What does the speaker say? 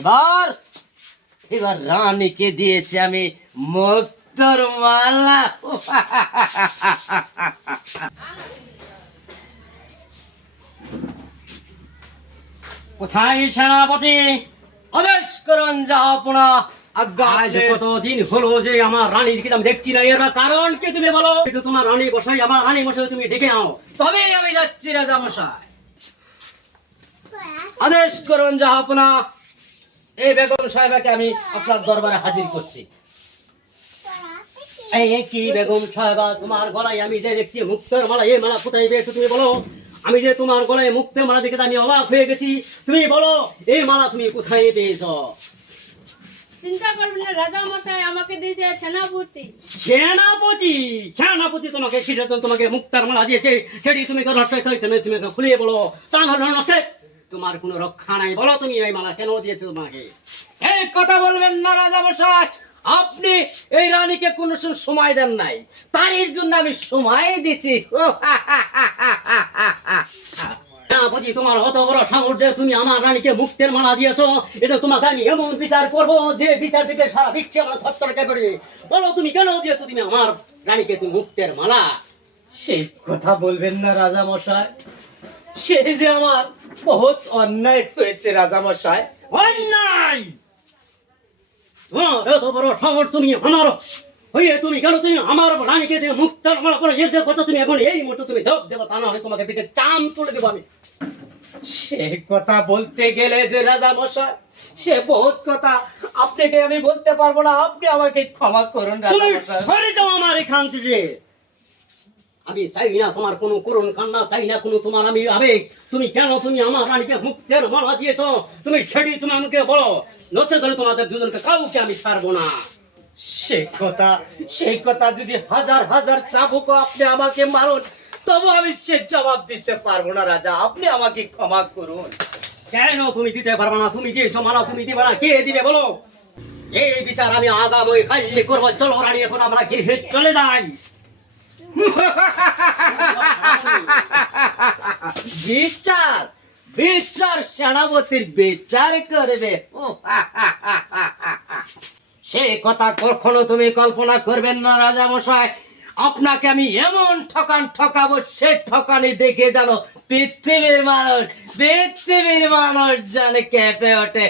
এবার এবার রানীকে দিয়েছি আমি মুক্তোর মালা। কোথায় সেনাপতি? আদেশ করুন জাহাপনা। আজ্ঞা। আজ কতদিন হলো যে আমার রানীকে আমি দেখছি না, এর কারণ কি তুমি বলো? কিন্তু তোমার রানী বসাই, আমার রানী মশাই তুমি ডেকে নাও, তবে আমি যাচ্ছি রাজা মশাই। আদেশ করুন জাহাপনা। এই বেগম সাহেবাকে আমি আপনার দরবারে হাজির করছি। এই কি বেগম সাহেবা, তোমার গলায় আমি যে দেখছি মুক্তের মালা, এই মালা কোথায় পেয়েছো তুমি বলো? আমি যে তোমার গলায় মুক্তের মালা দেখে আমি অবাক হয়ে গেছি। তুমি বলো এই মালা তুমি কোথায় পেয়েছো? চিন্তা করবেন না রাজা মশাই, আমাকে দিয়েছে সেনাপতি। সেনাপতি? সেনাপতি তোমাকে কিসের জন্য তোমাকে মুক্তার মালা দিয়েছে সেটি তুমি তুমি খুলিয়ে বলো, তা হলো না তোমার কোনো রক্ষা নাই। বলো তুমি এই মালা কেন দিয়েছো তোমাকে? এই কথা বলবেন না রাজা মশাই, আপনি এই রানীকে কোনো সময় দেন নাই, তার এর জন্য আমি সময় দিছি। সেনাপতি, তোমার অত বড় সাহস যে তুমি আমার রানীকে মুক্তের মালা দিয়েছো, এটা তোমাকে আমি এমন বিচার করবো যে বিচার দিতে সারা বিশ্বে আমার থরথর কেঁপে। বলো তুমি কেন দিয়েছো তুমি আমার রানীকে তুমি মুক্তের মালা? সেই কথা বলবেন না রাজা মশাই, সে যে আমার বহুত অন্যায় হয়েছে রাজা মশাই। অন্যায়? এত বড় সাহস তুমি আমার হইয়ে তুমি কেন তুমি আমার রানীকে তুমি মুক্তের মালা করে এর কথা তুমি এখন এই মুহূর্তে তুমি জবাব দেবো, তা না হলে তোমাকে পিঠে চাম তুলে দেবো আমি। সে কথা বলতে গেলে যে রাজা মশাই, সে বহুত কথা আপনাকে আমি বলতে পারবো না, আপনি আমাকে ক্ষমা করুন রাজা মশাই। সরে যাও আমার এখান থেকে। আমি চাই না তোমার কোনো করুণ কান্না, চাই না কোনো তোমার আমি আবেগ। তুমি কেন তুমি আমার রানীকে মুক্তের মালা দিয়েছ তুমি সেটি তুমি আমাকে বলো, নচেত হলে তোমাদের দুজনকে কাউকে আমি ছাড়বো না। সেই কথা যদি হাজার হাজার চাবুক আপনি আমাকে মারুন, তবু আমি সে জবাব দিতে পারবো না রাজা, আপনি আমাকে ক্ষমা করুন। কেন তুমি দিতে পারবে না? তুমি দিয়েছো মালা, তুমি দিবে না, কে দিবে বলো? এই বিচার আমি আগামী কালকে করবো। চলো রানী, এখন আমরা গৃহে চলে যাই। বিচার বিচার সেনাপতির বিচার করবে? সে কথা কখনো তুমি কল্পনা করবেন না রাজা মশাই। আপনাকে আমি এমন ঠকাবো, সে ঠকানি দেখে জানো পৃথিবীর মানুষ জানে কেঁপে ওঠে।